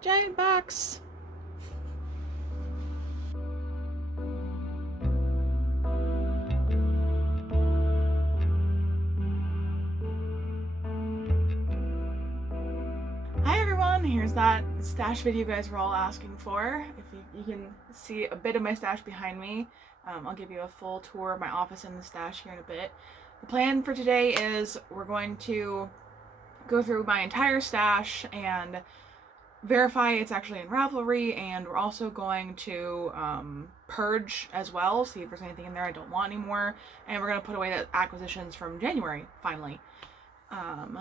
Giant box! Hi everyone, here's that stash video you guys were all asking for. If you can see a bit of my stash behind me, I'll give you a full tour of my office and the stash here in a bit. The plan for today is we're going to go through my entire stash and verify it's actually in Ravelry, and we're also going to purge as well, see if there's anything in there I don't want anymore, and we're going to put away the acquisitions from January, finally. Um,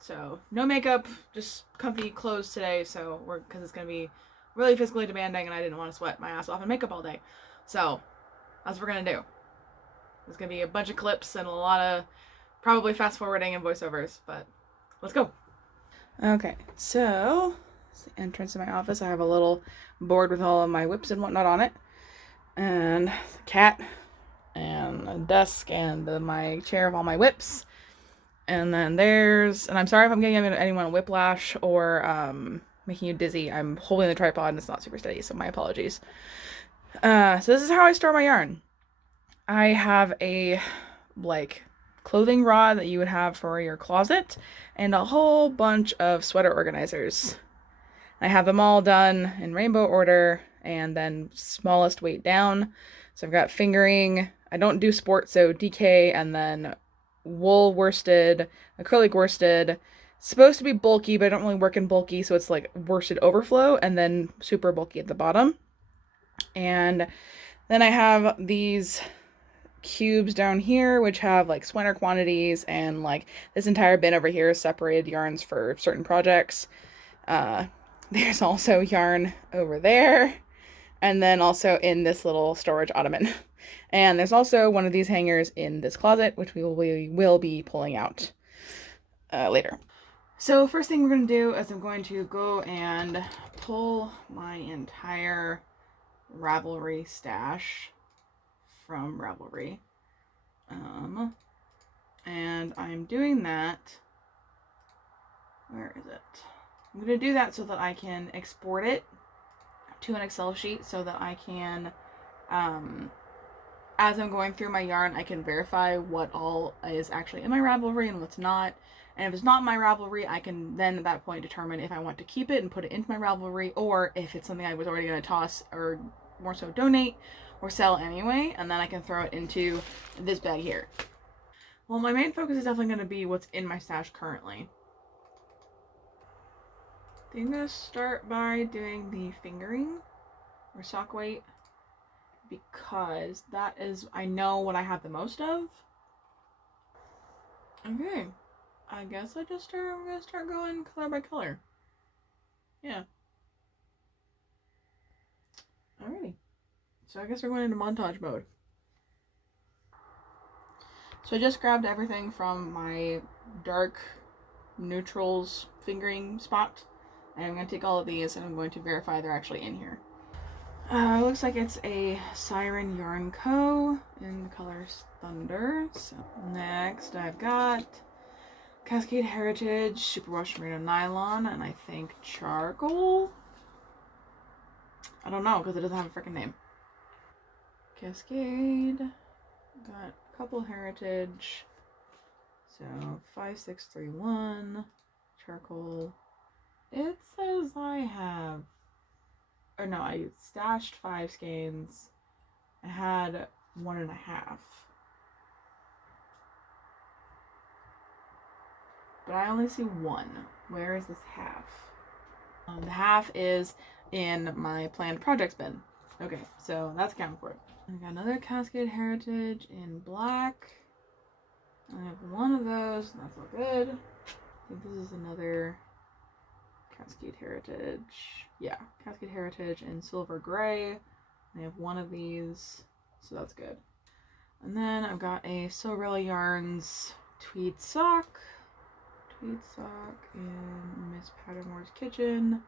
so no makeup, just comfy clothes today. So because it's gonna be really physically demanding, and I didn't want to sweat my ass off in makeup all day. So that's what we're gonna do. There's gonna be a bunch of clips and a lot of probably fast forwarding and voiceovers, but let's go. Okay, so it's the entrance to my office. I have a little board with all of my whips and whatnot on it, and a cat, and a desk, and my chair of all my whips. And then and I'm sorry if I'm getting anyone whiplash or making you dizzy. I'm holding the tripod and it's not super steady, so my apologies. So this is how I store my yarn. I have a clothing rod that you would have for your closet and a whole bunch of sweater organizers. I have them all done in rainbow order and then smallest weight down. So I've got fingering. I don't do sport, so DK, and then wool worsted, acrylic worsted. It's supposed to be bulky, but I don't really work in bulky, so it's like worsted overflow and then super bulky at the bottom. And then I have these cubes down here, which have like sweater quantities, and like this entire bin over here is separated yarns for certain projects. There's also yarn over there, and then also in this little storage ottoman. And there's also one of these hangers in this closet, which we will be pulling out later. So first thing we're going to do is I'm going to go and pull my entire Ravelry stash from Ravelry. And I'm doing that. Where is it? I'm going to do that so that I can export it to an Excel sheet so that I can, as I'm going through my yarn, I can verify what all is actually in my Ravelry and what's not. And if it's not in my Ravelry, I can then at that point determine if I want to keep it and put it into my Ravelry, or if it's something I was already going to toss or more so donate or sell anyway, and then I can throw it into this bag here. Well, my main focus is definitely going to be what's in my stash currently. I think I'm going to start by doing the fingering or sock weight, because that is, I know what I have the most of. Okay, I guess I'm gonna start going color by color. Yeah. Alrighty. So I guess we're going into montage mode. So I just grabbed everything from my dark neutrals fingering spot, and I'm going to take all of these and I'm going to verify they're actually in here. It looks like it's a Siren Yarn Co. in the colors Thunder. So next I've got Cascade Heritage, Superwash Merino Nylon, and I think Charcoal? I don't know, because it doesn't have a freaking name. Cascade. Got a couple Heritage. So 5631. Charcoal. It says I have... Or no, I stashed 5 skeins. I had 1.5. But I only see 1. Where is this half? The half is in my planned projects bin. Okay, so that's accounted for. I got another Cascade Heritage in black. I have one of those, and that's all good. I think this is another Cascade Heritage. Yeah, Cascade Heritage in silver gray. I have one of these, so that's good. And then I've got a Sorella Yarns tweed sock. Tweed sock in Miss Powdermore's Kitchen.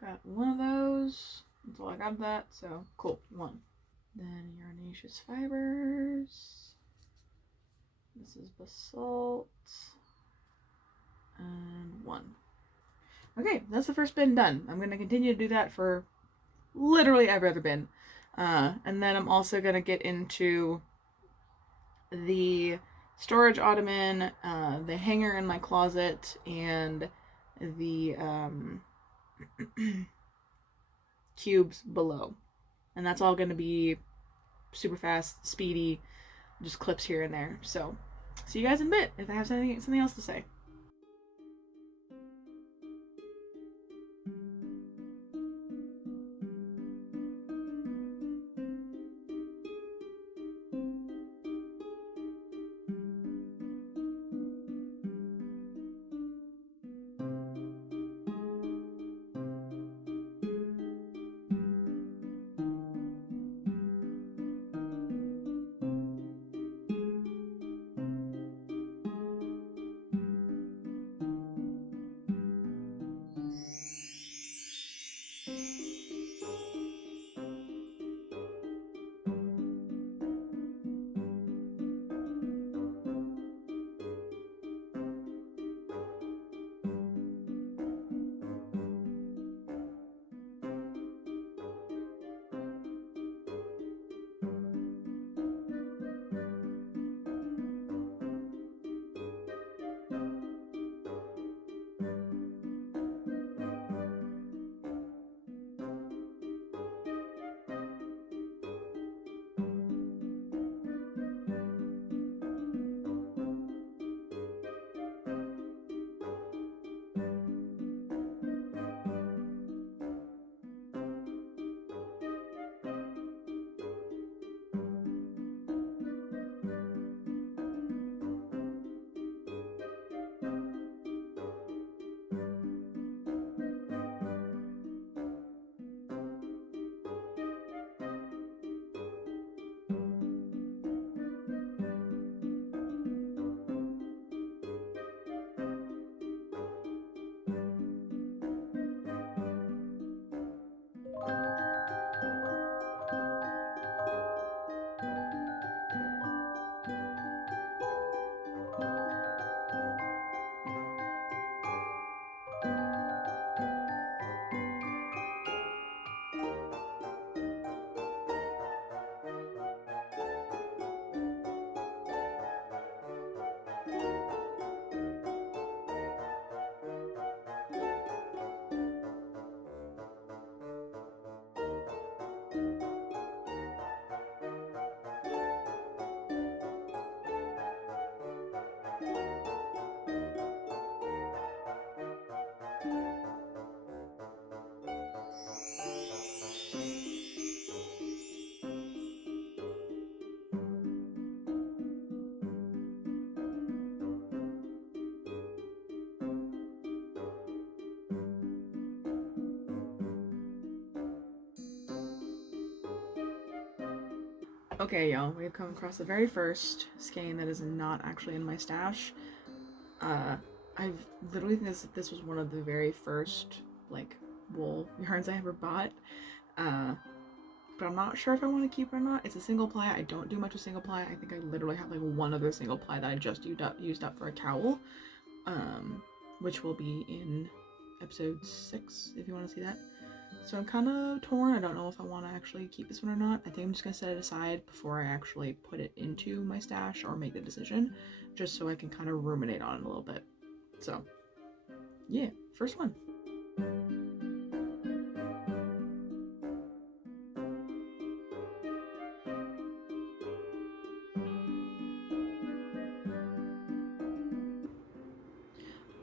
Got one of those. That's all I got that, so cool, 1. Then Yarnaceous Fibers. This is Basalt. And 1. Okay, that's the first bin done. I'm gonna continue to do that for literally every other bin. And then I'm also gonna get into the storage ottoman, the hanger in my closet, and the cubes below. And that's all gonna be super fast, speedy, just clips here and there. So, see you guys in a bit if I have something else to say. Okay, y'all, we've come across the very first skein that is not actually in my stash. I've literally think this was one of the very first, like, wool yarns I ever bought. But I'm not sure if I want to keep it or not. It's a single ply. I don't do much with single ply. I think I literally have, like, one other single ply that I just used up for a cowl. Which will be in episode 6, if you want to see that. So I'm kind of torn. I don't know if I want to actually keep this one or not. I think I'm just going to set it aside before I actually put it into my stash or make the decision, just so I can kind of ruminate on it a little bit. So, yeah, first one.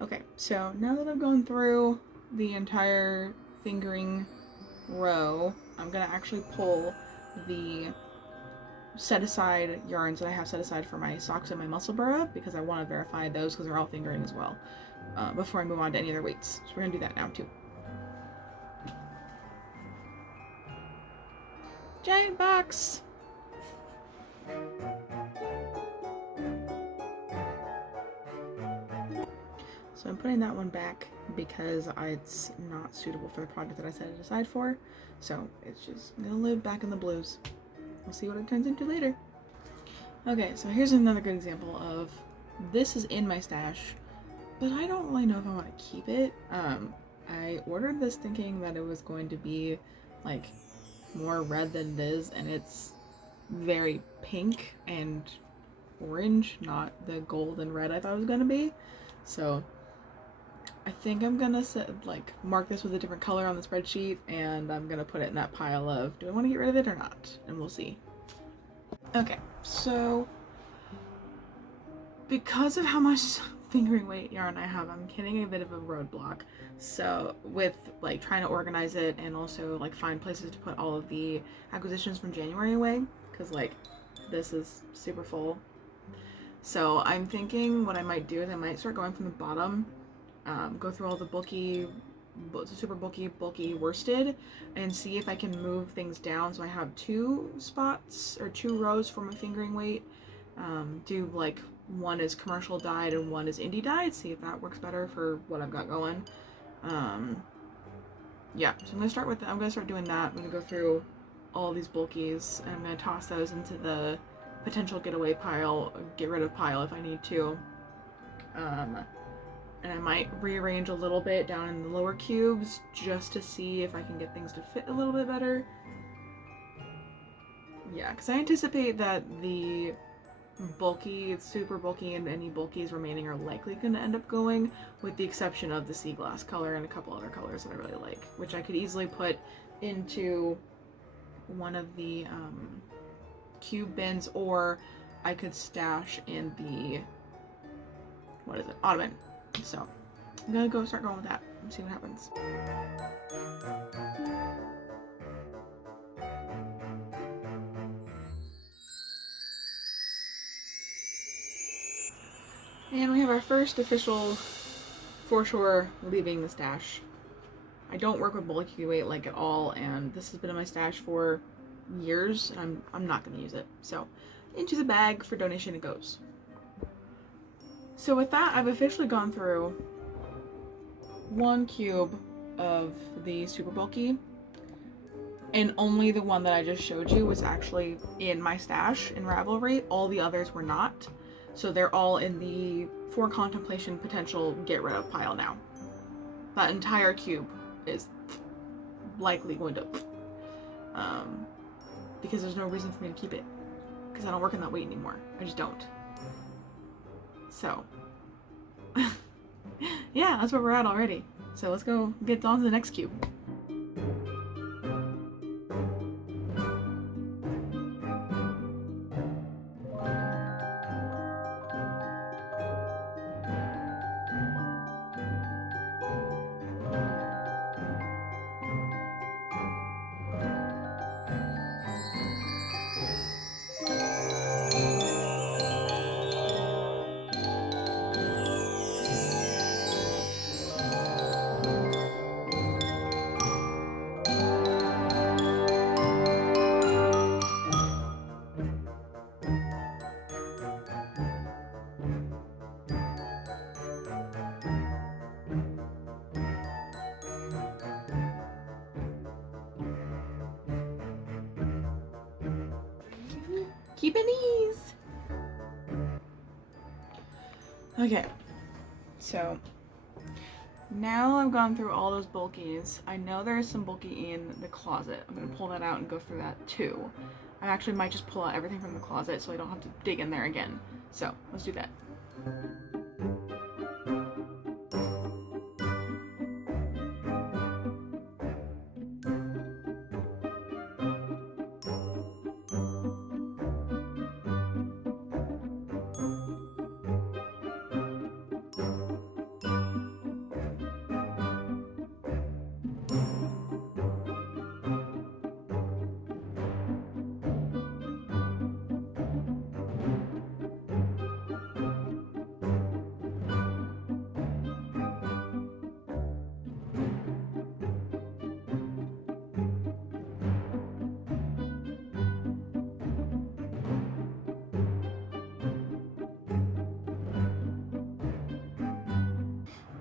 Okay, so now that I've gone through the entire fingering row, I'm gonna actually pull the set aside yarns that I have set aside for my socks and my muscle burra, because I want to verify those because they're all fingering as well, before I move on to any other weights. So we're gonna do that now too. Giant box! So I'm putting that one back because it's not suitable for the project that I set it aside for. So it's just gonna live back in the blues. We'll see what it turns into later. Okay, so here's another good example of this is in my stash, but I don't really know if I want to keep it. I ordered this thinking that it was going to be like more red than it is, and it's very pink and orange, not the gold and red I thought it was gonna be. So I think I'm gonna mark this with a different color on the spreadsheet, and I'm gonna put it in that pile of do I want to get rid of it or not, and we'll see. Okay, so because of how much fingering weight yarn I have, I'm hitting a bit of a roadblock. So with like trying to organize it and also like find places to put all of the acquisitions from January away, because like this is super full. So I'm thinking what I might do is I might start going from the bottom, go through all the super bulky worsted, and see if I can move things down so I have 2 spots or 2 rows for my fingering weight. Do like one is commercial dyed and one is indie dyed, see if that works better for what I've got going. Yeah, so I'm gonna start doing that. I'm gonna go through all these bulkies, and I'm gonna toss those into the potential get rid of pile if I need to. And I might rearrange a little bit down in the lower cubes just to see if I can get things to fit a little bit better. Yeah, because I anticipate that the super bulky, and any bulkies remaining are likely going to end up going, with the exception of the sea glass color and a couple other colors that I really like, which I could easily put into one of the cube bins, or I could stash in the ottoman. So I'm gonna start going with that and see what happens. And we have our first official for sure leaving the stash. I don't work with bulky weight like at all, and this has been in my stash for years, and I'm not going to use it. So into the bag for donation it goes. So with that, I've officially gone through 1 cube of the super bulky, and only the one that I just showed you was actually in my stash in Ravelry. All the others were not. So they're all in the for contemplation potential get rid of pile now. That entire cube is likely going to because there's no reason for me to keep it, because I don't work in that weight anymore. I just don't. So yeah, that's where we're at already. So let's go get on to the next cube. Keep it ease. Okay, so now I've gone through all those bulkies. I know there's some bulky in the closet. I'm gonna pull that out and go through that too. I actually might just pull out everything from the closet so I don't have to dig in there again. So let's do that.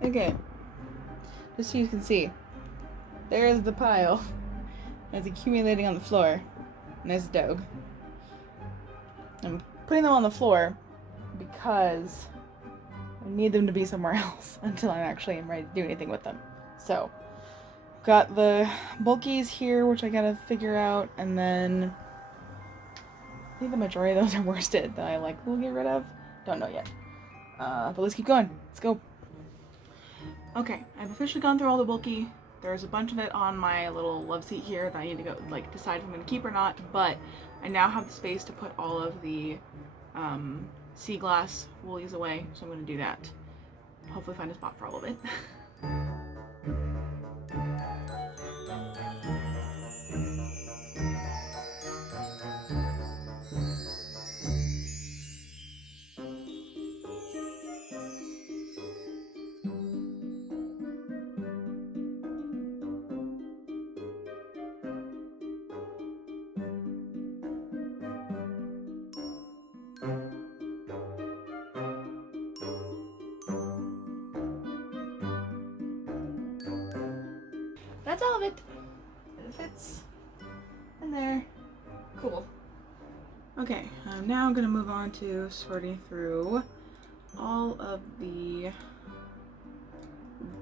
Okay, just so you can see, there's the pile. It's accumulating on the floor. And there's Dogue. I'm putting them on the floor because I need them to be somewhere else until I actually am ready to do anything with them. So got the bulkies here, which I gotta figure out, and then I think the majority of those are worsted that I like will get rid of. Don't know yet. But let's keep going. Let's go. Okay, I've officially gone through all the bulky. There's a bunch of it on my little love seat here that I need to go like decide if I'm gonna keep or not, but I now have the space to put all of the sea glass woolies away, so I'm gonna do that. Hopefully find a spot for all of it. That's all of it. It fits in there. Cool. Okay, now I'm gonna move on to sorting through all of the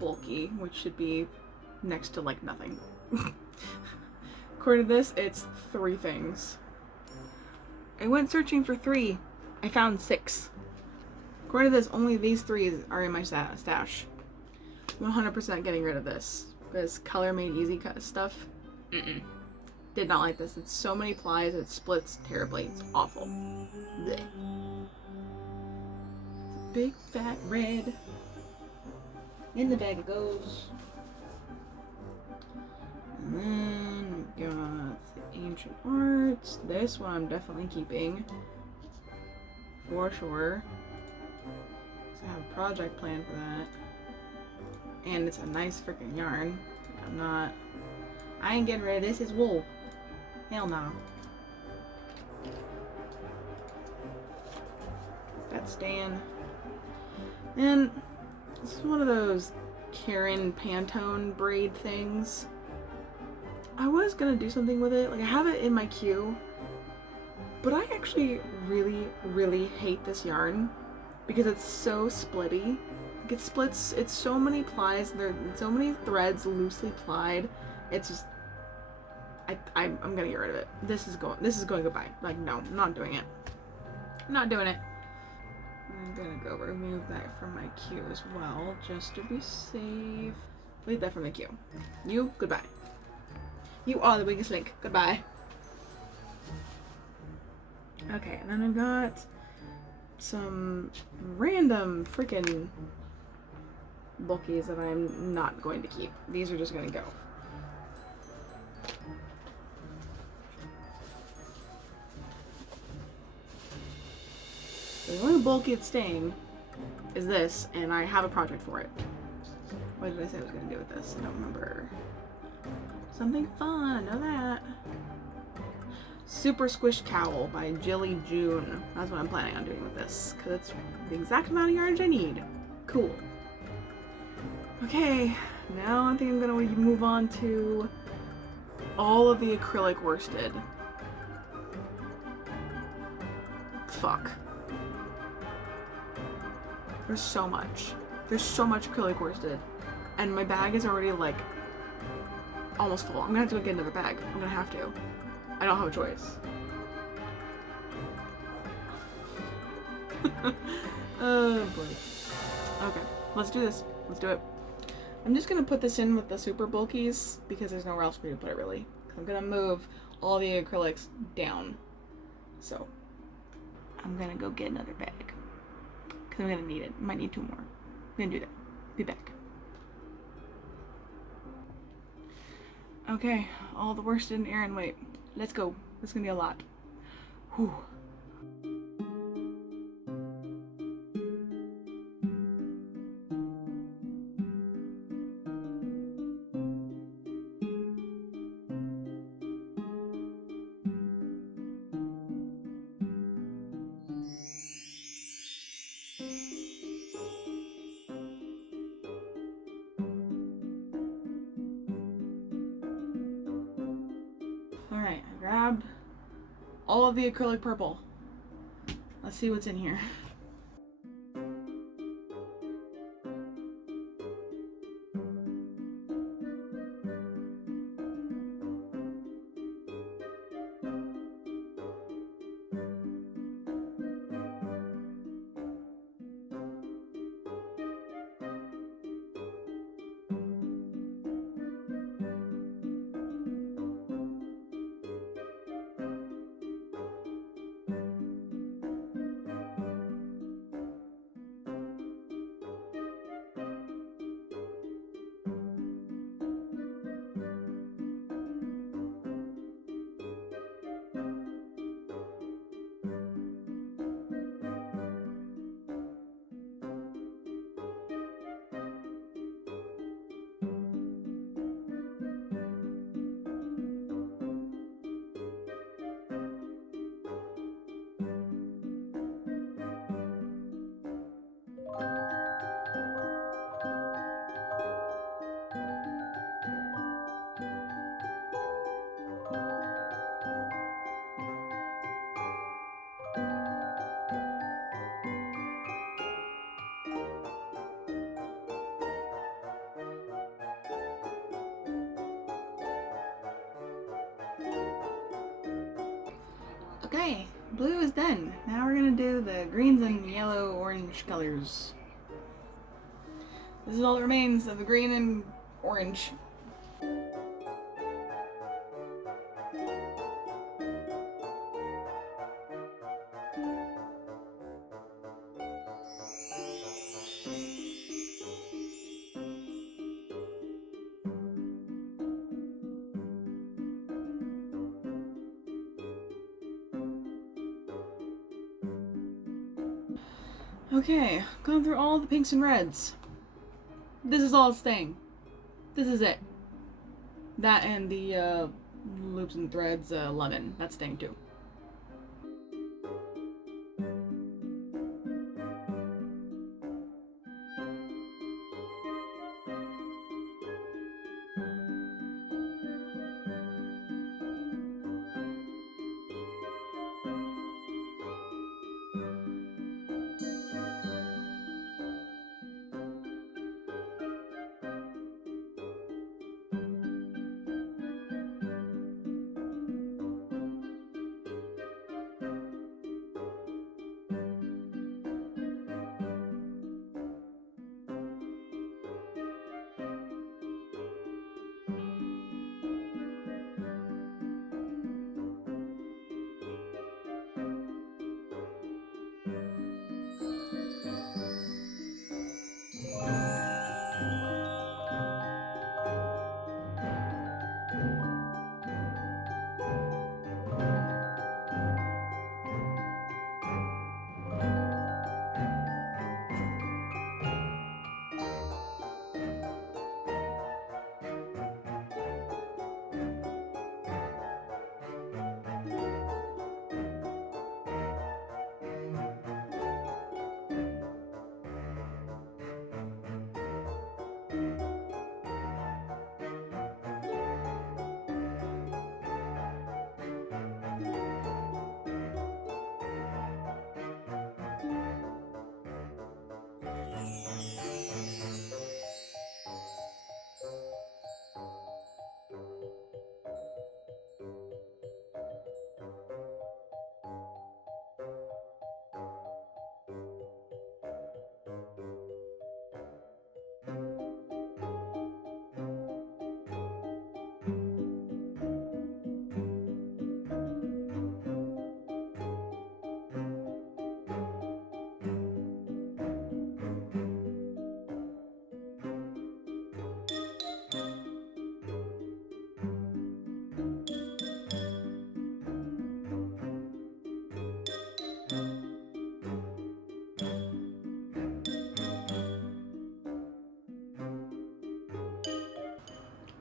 bulky, which should be next to like nothing. According to this, it's 3 things. I went searching for 3. I found 6. According to this, only these 3 are in my stash. I'm 100% getting rid of this. This color made easy cut stuff. Did not like this. It's so many plies, it splits terribly. It's awful. Blech. Big fat red. In the bag it goes. And then we got the ancient arts. This one I'm definitely keeping. For sure. So I have a project plan for that. And it's a nice freaking yarn. I ain't getting rid of this. It's wool. Hell no. That's staying. And this is one of those Karen Pantone braid things. I was gonna do something with it. Like, I have it in my queue. But I actually really, really hate this yarn because it's so splitty. It splits, it's so many plies, there are so many threads loosely plied. It's just, I'm gonna get rid of it. This is going goodbye. Like, no, I'm not doing it. I'm not doing it. I'm gonna go remove that from my queue as well, just to be safe. Leave that from the queue. You, goodbye. You are the weakest link. Goodbye. Okay, and then I've got some random freaking bulkies that I'm not going to keep. These are just gonna go. The only bulky that's staying is this, and I have a project for it. What did I say I was gonna do with this? I don't remember. Something fun, I know that. Super Squish Cowl by Jilly June. That's what I'm planning on doing with this, because it's the exact amount of yarn I need. Cool. Okay, now I think I'm gonna move on to all of the acrylic worsted. Fuck. There's so much. There's so much acrylic worsted. And my bag is already like almost full. I'm gonna have to go get another bag. I'm gonna have to. I don't have a choice. Oh boy. Okay, let's do this. Let's do it. I'm just gonna put this in with the super bulkies because there's nowhere else for me to put it really. I'm gonna move all the acrylics down. So I'm gonna go get another bag because I'm gonna need it. Might need 2 more. I'm gonna do that. Be back. Okay, all the worsted and Aaron, wait. Let's go. This is gonna be a lot. Whew. Alright, I grabbed all of the acrylic purple. Let's see what's in here. Okay, blue is done. Now we're gonna do the greens and yellow, orange colors. This is all that remains of the green and orange. Okay, gone through all the pinks and reds. This is all staying. This is it. That and the loops and threads 11. That's staying too.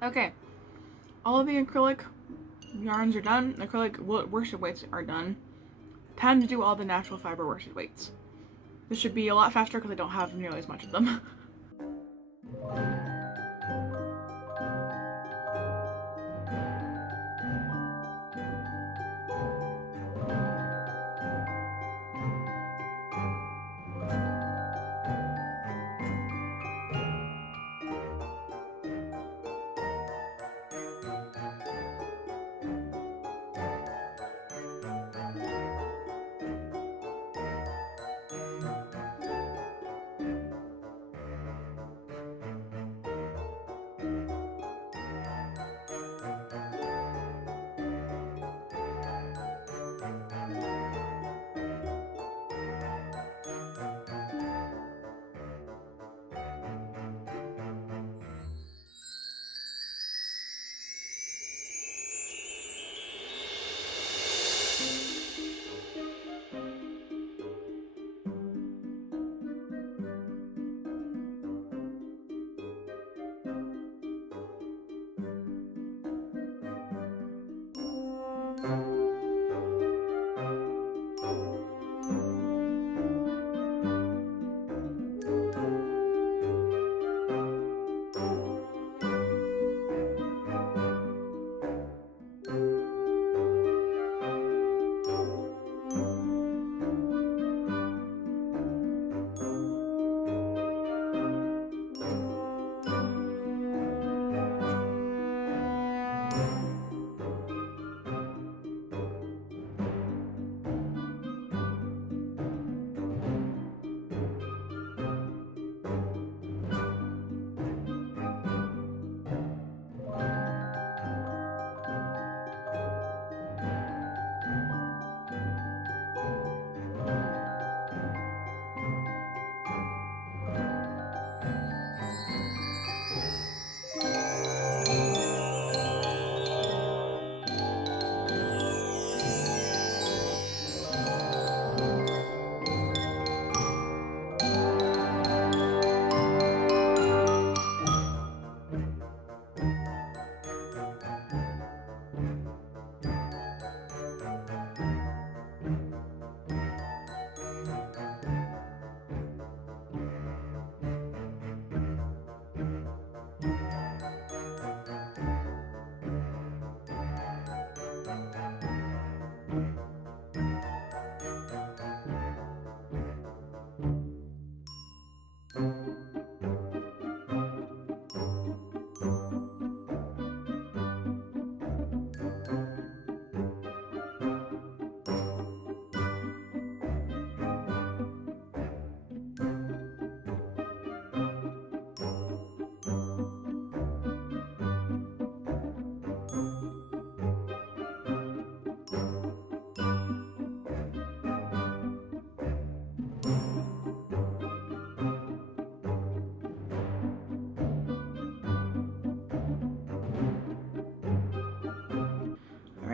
Okay, all of the acrylic yarns are done. Acrylic worsted weights are done. Time to do all the natural fiber worsted weights. This should be a lot faster because I don't have nearly as much of them.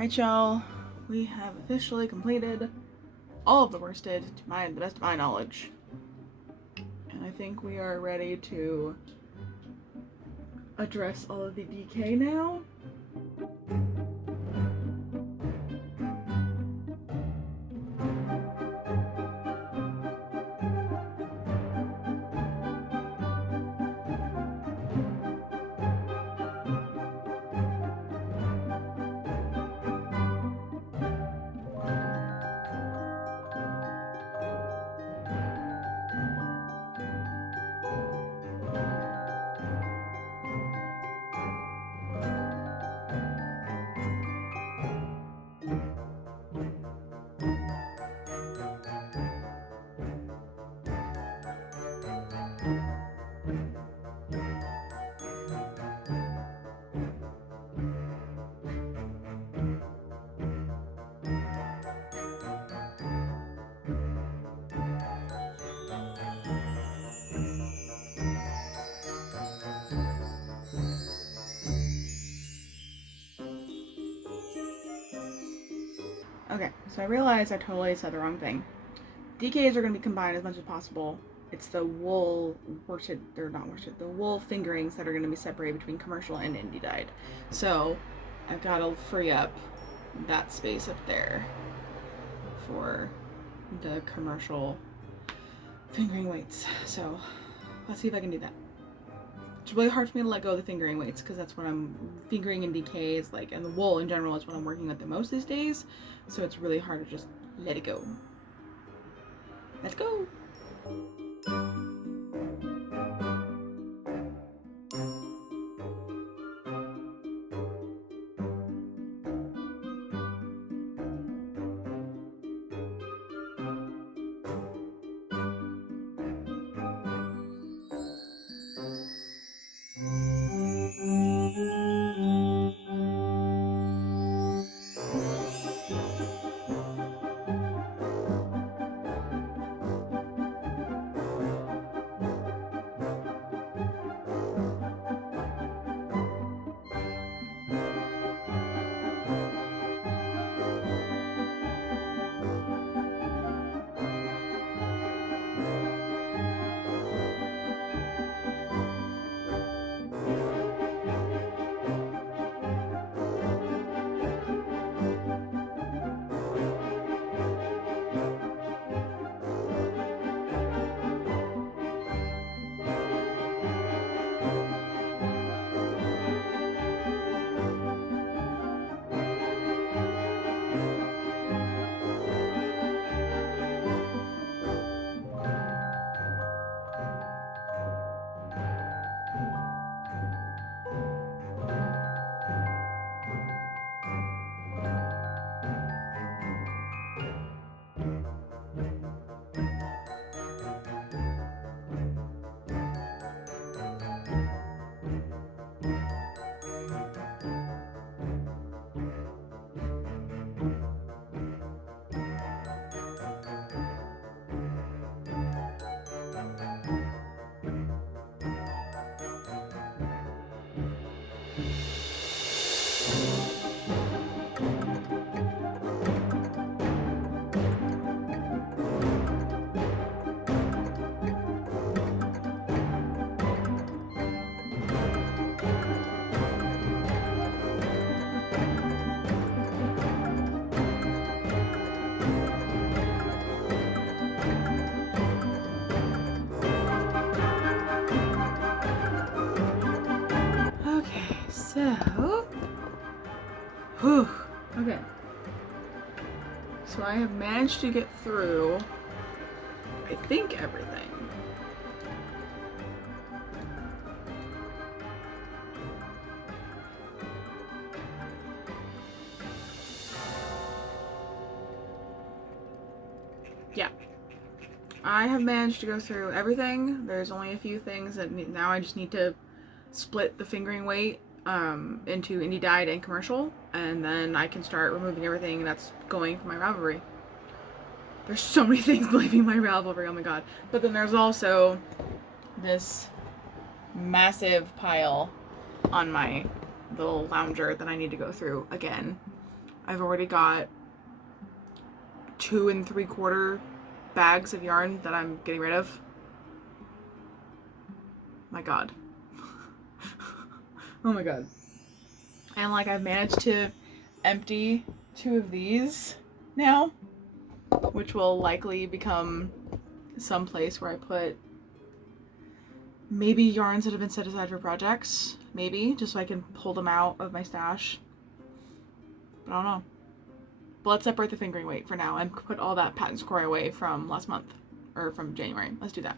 Alright, y'all. We have officially completed all of the worsted to the best of my knowledge. And I think we are ready to address all of the decay now. Okay, so I realized I totally said the wrong thing. DKs are going to be combined as much as possible. It's the wool the wool fingerings that are going to be separated between commercial and indie dyed. So I've got to free up that space up there for the commercial fingering weights. So let's see if I can do that. It's really hard for me to let go of the fingering weights because that's what I'm fingering in DKs, like, and the wool in general is what I'm working with the most these days. So it's really hard to just let it go. Let's go. Okay. So I have managed to get through, I think, everything. Yeah. I have managed to go through everything. There's only a few things that now I just need to split the fingering weight into indie dyed and commercial, and then I can start removing everything that's going from my Ravelry. There's so many things leaving my Ravelry, oh my god. But then there's also this massive pile on my little lounger that I need to go through again. I've already got 2 3/4 bags of yarn that I'm getting rid of. My god. Oh my god. And like I've managed to empty 2 of these now, which will likely become some place where I put maybe yarns that have been set aside for projects, maybe, just so I can pull them out of my stash. But I don't know. But let's separate the fingering weight for now and put all that patent score away from last month, or from January. Let's do that.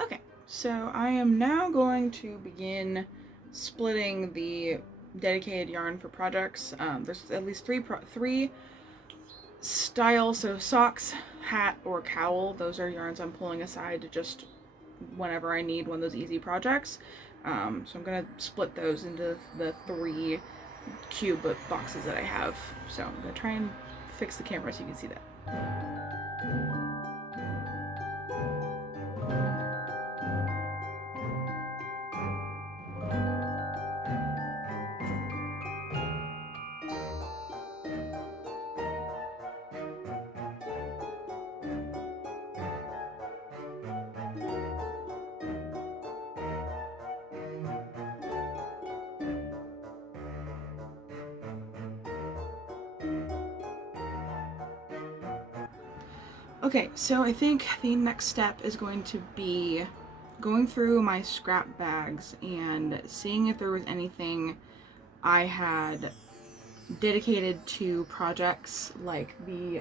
Okay, so I am now going to begin splitting the dedicated yarn for projects. There's at least three styles, so socks, hat, or cowl. Those are yarns I'm pulling aside to just whenever I need one of those easy projects. So I'm gonna split those into the 3 cube boxes that I have. So I'm gonna try and fix the camera so you can see that. Okay, so I think the next step is going to be going through my scrap bags and seeing if there was anything I had dedicated to projects like the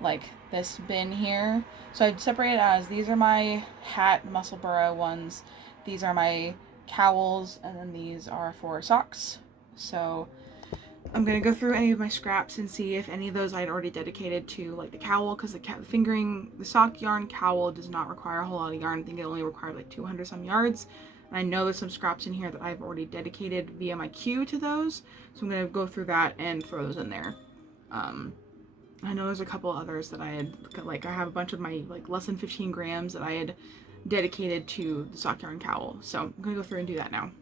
like this bin here. So I'd separate it as these are my hat muscle burrow ones, these are my cowls, and then these are for socks. So I'm gonna go through any of my scraps and see if any of those I'd already dedicated to like the cowl, because the sock yarn cowl does not require a whole lot of yarn. I think it only required like 200 some yards. And I know there's some scraps in here that I've already dedicated via my queue to those. So I'm gonna go through that and throw those in there. I know there's a couple others that I had, like I have a bunch of my like less than 15 grams that I had dedicated to the sock yarn cowl. So I'm gonna go through and do that now.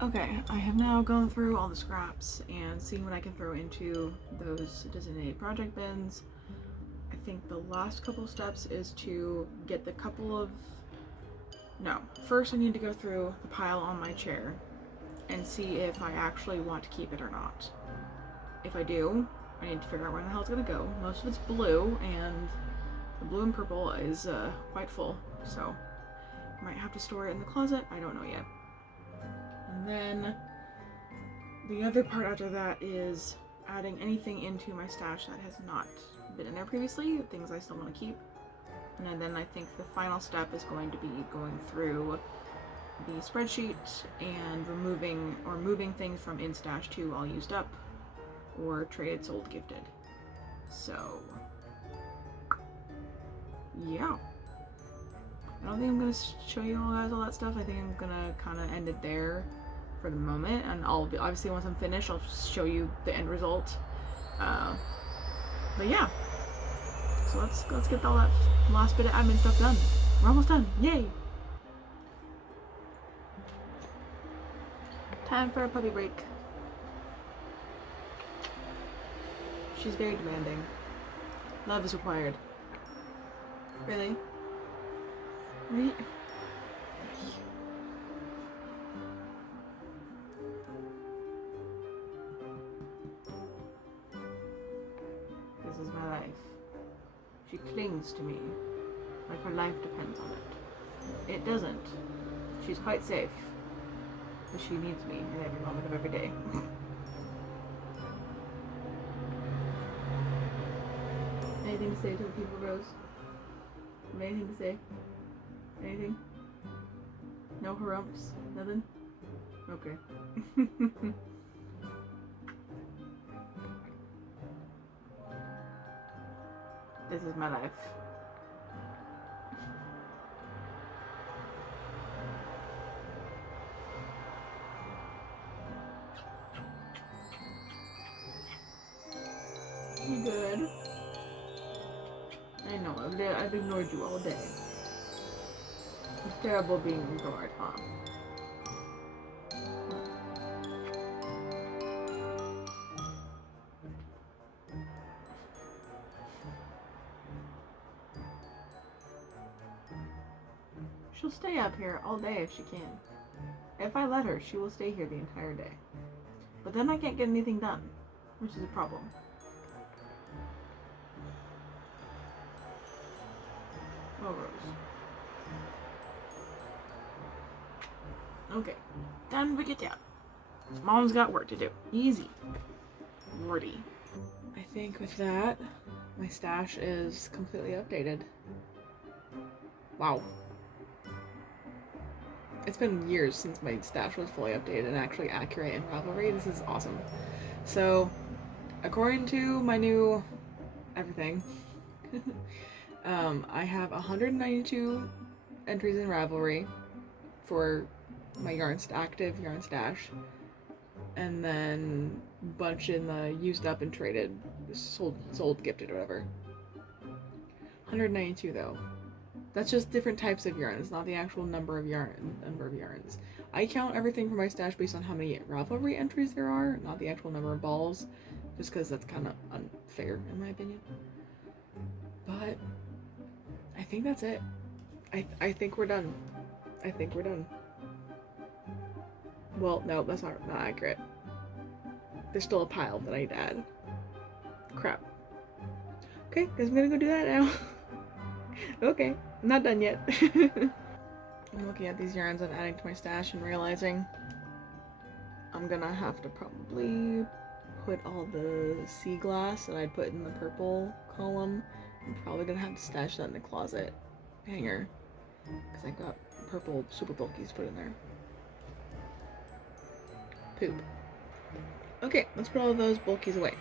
Okay, I have now gone through all the scraps and seen what I can throw into those designated project bins. I think the last couple steps is to get the couple of... No, first I need to go through the pile on my chair and see if I actually want to keep it or not. If I do, I need to figure out where the hell it's gonna go. Most of it's blue, and the blue and purple is quite full, so I might have to store it in the closet. I don't know yet. And then the other part after that is adding anything into my stash that has not been in there previously, things I still want to keep. And then I think the final step is going to be going through the spreadsheet and moving things from in stash to all used up or traded, sold, gifted. So yeah. I don't think I'm going to show you guys all that stuff. I think I'm going to kind of end it there for the moment. And obviously once I'm finished, I'll show you the end result. But yeah. So let's get all that last bit of admin stuff done. We're almost done. Yay! Time for a puppy break. She's very demanding. Love is required. Really? Right? This is my life. She clings to me like her life depends on it. It doesn't. She's quite safe. But she needs me in every moment of every day. Anything to say to the people, Rose? Anything to say? Anything? No harumps? Nothing? Okay. This is my life. You good? I know, I've ignored you all day. It's terrible being ignored, huh? She'll stay up here all day if she can. If I let her, she will stay here the entire day. But then I can't get anything done, which is a problem. Oh, Rose. Okay, time to get down. Mom's got work to do. Easy. Morty. I think with that, my stash is completely updated. Wow. It's been years since my stash was fully updated and actually accurate in Ravelry. This is awesome. So, according to my new everything, I have 192 entries in Ravelry for my active yarn stash, and then a bunch in the used up and traded, sold, gifted, or whatever. 192 though. That's just different types of yarns, not the actual number of yarns. I count everything for my stash based on how many Ravelry entries there are, not the actual number of balls, just because that's kind of unfair in my opinion. But I think that's it. I think we're done. I think we're done. Well, no, that's not accurate. There's still a pile that I need to add. Crap. Okay, guess I'm gonna go do that now. Okay, I'm not done yet. I'm looking at these yarns I'm adding to my stash and realizing I'm gonna have to probably put all the sea glass that I put in the purple column. I'm probably gonna have to stash that in the closet hanger because I got purple super bulkies put in there. Poop. Okay, let's put all of those bulkies away.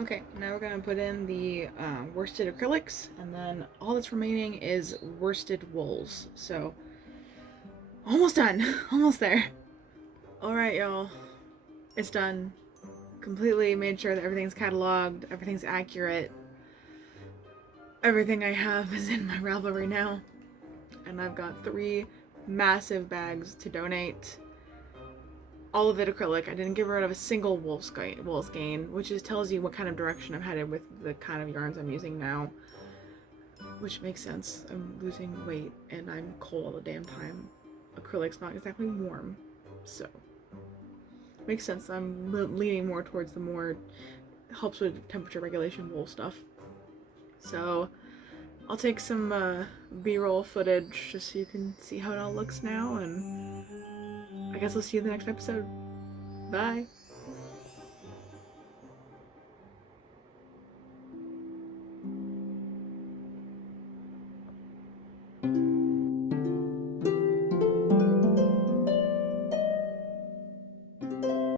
Okay, now we're gonna put in the worsted acrylics, and then all that's remaining is worsted wools. So almost done, almost there. All right, y'all, it's done. Completely made sure that everything's cataloged, everything's accurate. Everything I have is in my Ravelry now, and I've got 3 massive bags to donate. All of it acrylic. I didn't get rid of a single wool skein, which just tells you what kind of direction I'm headed with the kind of yarns I'm using now. Which makes sense. I'm losing weight and I'm cold all the damn time. Acrylic's not exactly warm, so makes sense. I'm leaning more towards the more helps with temperature regulation wool stuff. So I'll take some B-roll footage just so you can see how it all looks now, and I guess I'll see you in the next episode. Bye!